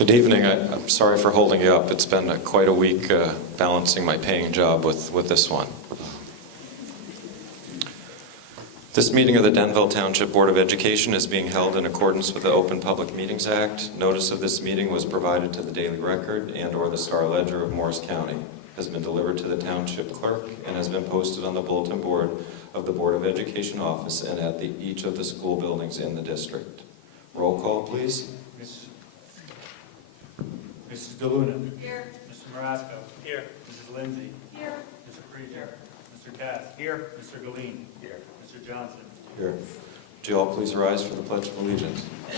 Good evening. I'm sorry for holding you up. It's been quite a week balancing my paying job with this one. This meeting of the Denville Township Board of Education is being held in accordance with the Open Public Meetings Act. Notice of this meeting was provided to the Daily Record and/or the Star Ledger of Morris County, has been delivered to the Township Clerk, and has been posted on the bulletin board of the Board of Education office and at each of the school buildings in the district. Roll call, please. Mrs. DeLuna. Here. Mr. Marasco. Here. Mrs. Lindsay. Here. Mr. Freezer. Mr. Cass. Here. Mr. Galeen. Here. Mr. Johnson. Here. Would you all please rise for the Pledge of Allegiance? I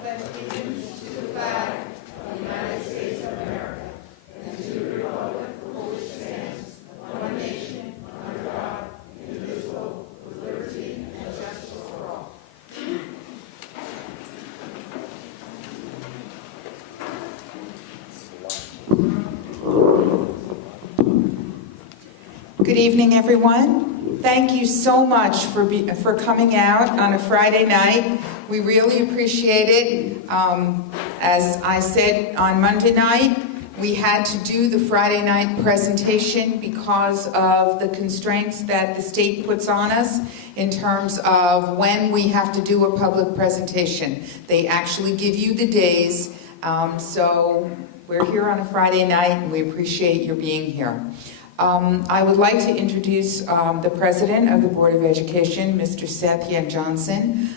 pledge allegiance to the flag of the United States of America and to the republic for which it stands, one nation, under God, indivisible, with liberty and justice for all. Good evening, everyone. Thank you so much for coming out on a Friday night. We really appreciate it. As I said on Monday night, we had to do the Friday night presentation because of the constraints that the state puts on us in terms of when we have to do a public presentation. They actually give you the days, so we're here on a Friday night and we appreciate your being here. I would like to introduce the President of the Board of Education, Mr. Seth Johnson.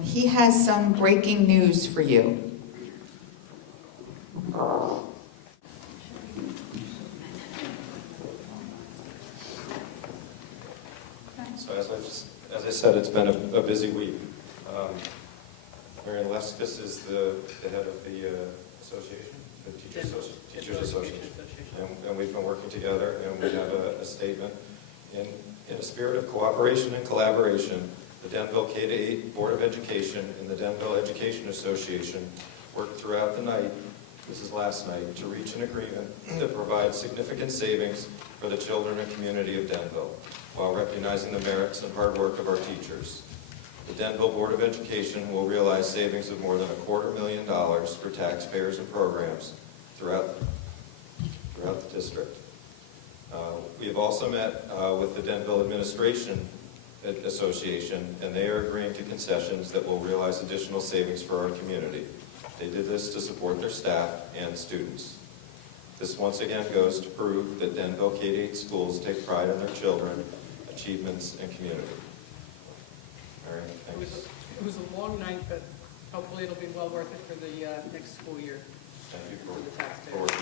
He has some breaking news for you. So as I said, it's been a busy week. Marian Leskis is the head of the association, the Teachers Association. And we've been working together, and we have a statement. In a spirit of cooperation and collaboration, the Denville K-8 Board of Education and the Denville Education Association worked throughout the night, this is last night, to reach an agreement that provides significant savings for the children and community of Denville, while recognizing the merits and hard work of our teachers. The Denville Board of Education will realize savings of more than $250,000 for taxpayers and programs throughout the district. We have also met with the Denville Administration Association, and they are agreeing to concessions that will realize additional savings for our community. They did this to support their staff and students. This once again goes to prove that Denville K-8 schools take pride in their children, achievements, and community. All right, thanks. It was a long night, but hopefully it'll be well worth it for the next school year. Thank you For the for taxpayers. working.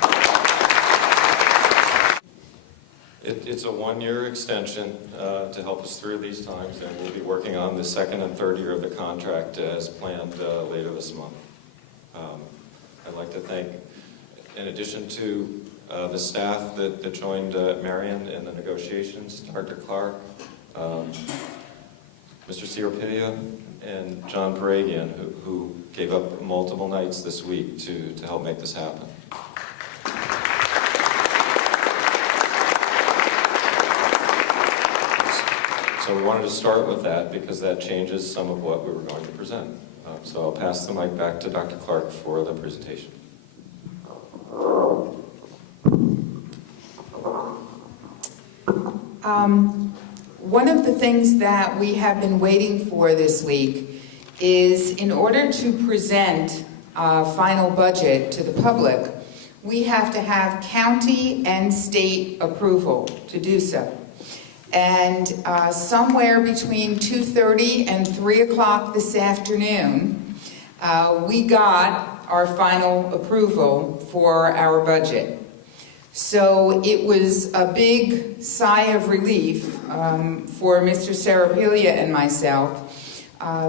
It's a one-year extension to help us through these times, and we'll be working on the second and third year of the contract as planned later this month. I'd like to thank, in addition to the staff that joined Marian in the negotiations, Dr. Clark, Mr. Ciorpidia, and John Paragian, who gave up multiple nights this week to help make this happen. So we wanted to start with that because that changes some of what we were going to present. So I'll pass the mic back to Dr. Clark for the presentation. One of the things that we have been waiting for this week is, in order to present a final budget to the public, we have to have county and state approval to do so. And somewhere between 2:30 and 3 o'clock this afternoon, we got our final approval for our budget. So it was a big sigh of relief for Mr. Ciorpidia and myself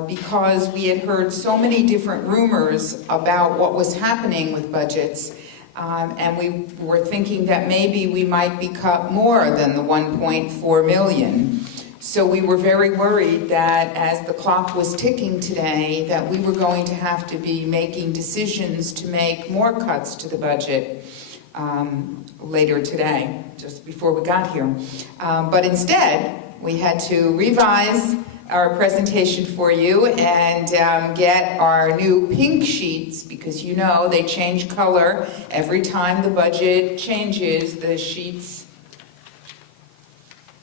because we had heard so many different rumors about what was happening with budgets, and we were thinking that maybe we might be cut more than the $1.4 million. So we were very worried that as the clock was ticking today, that we were going to have to be making decisions to make more cuts to the budget later today, just before we got here. But instead, we had to revise our presentation for you and get our new pink sheets, because you know they change color every time the budget changes. The sheets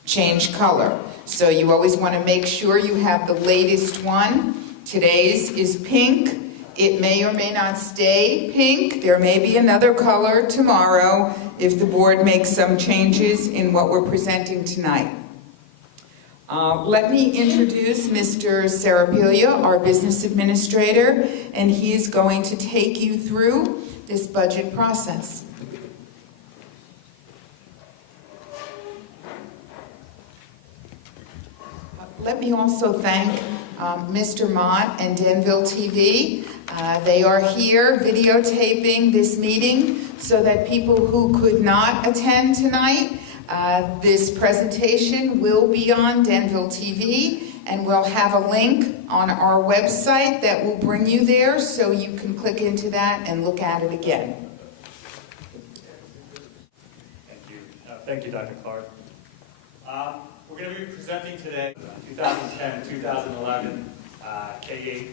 change color. So you always want to make sure you have the latest one. Today's is pink. It may or may not stay pink. There may be another color tomorrow if the board makes some changes in what we're presenting tonight. Let me introduce Mr. Sarapilia, our business administrator, and he is going to take you through this budget process. Let me also thank Mr. Mott and Denville TV. They are here videotaping this meeting so that people who could not attend tonight, this presentation will be on Denville TV, and we'll have a link on our website that will bring you there so you can click into that and look at it again. Thank you. Thank you, Dr. Clark. We're going to be presenting today 2010-2011 K-8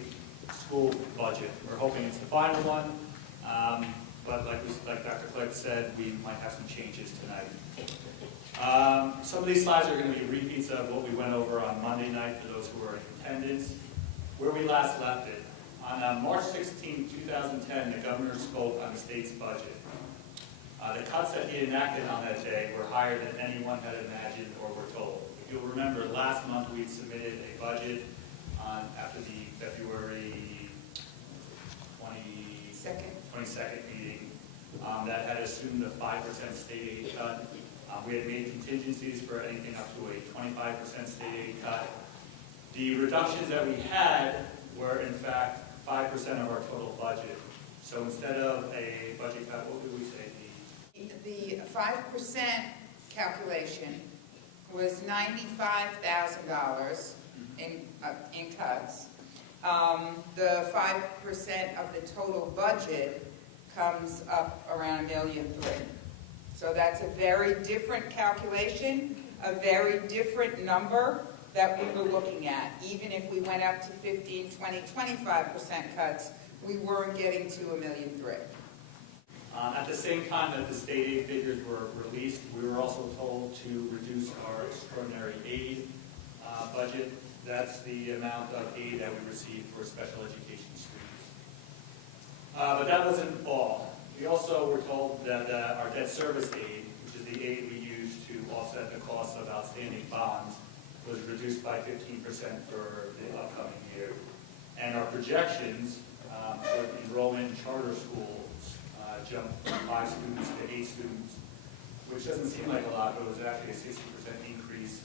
school budget. We're hoping it's the final one, but like Dr. Clark said, we might have some changes tonight. Some of these slides are going to be repeats of what we went over on Monday night for those who were in attendance. Where we last left it, on March 16, 2010, the governor spoke on the state's budget. The cuts that he enacted on that day were higher than anyone had imagined or were told. If you'll remember, last month we submitted a budget after the February 22nd meeting that had assumed a 5% state aid cut. We had made contingencies for anything up to a 25% state aid cut. The reductions that we had were, in fact, 5% of our total budget. So instead of a budget cut, what did we say? The 5% calculation was $95,000 in cuts. The 5% of the total budget comes up around $1.3 million. So that's a very different calculation, a very different number that we were looking at. Even if we went up to 15, 20, 25% cuts, we weren't getting to $1.3 million. At the same time that the state aid figures were released, we were also told to reduce our extraordinary aid budget. That's the amount of aid that we received for special education students. But that wasn't all. We also were told that our debt service aid, which is the aid we use to offset the cost of outstanding bonds, was reduced by 15% for the upcoming year. And our projections for enrollment in charter schools jumped from 5 students to 8 students, which doesn't seem like a lot, but it was actually a 60% increase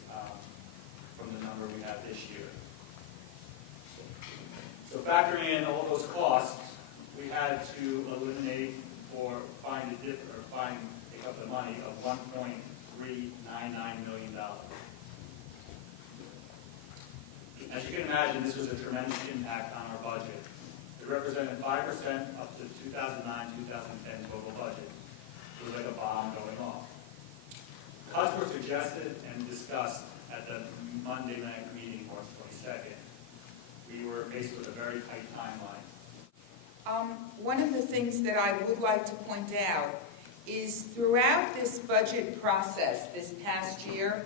from the number we had this year. So factoring in all those costs, we had to eliminate or take up the money of $1.399 million. As you can imagine, this was a tremendous impact on our budget. It represented 5% up to 2009-2010 total budget. It was like a bomb going off. Cuts were suggested and discussed at the Monday night meeting, March 22nd. We were faced with a very tight timeline. One of the things that I would like to point out is throughout this budget process this past year,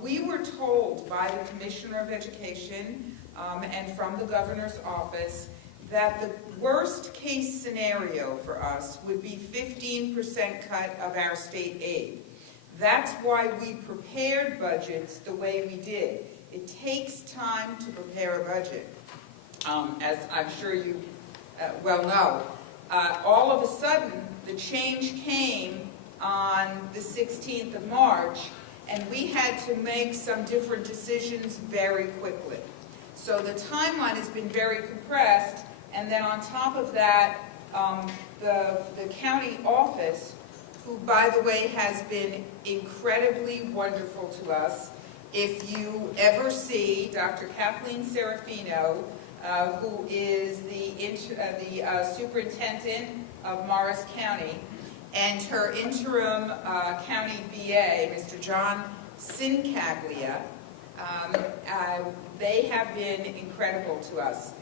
we were told by the Commissioner of Education and from the Governor's office that the worst case scenario for us would be 15% cut of our state aid. That's why we prepared budgets the way we did. It takes time to prepare a budget, as I'm sure you well know. All of a sudden, the change came on the 16th of March, and we had to make some different decisions very quickly. So the timeline has been very compressed, and then on top of that, the county office, who, by the way, has been incredibly wonderful to us. If you ever see Dr. Kathleen Serafino, who is the superintendent of Morris County, and her interim county BA, Mr. John Sincaglia, They have been incredible to us.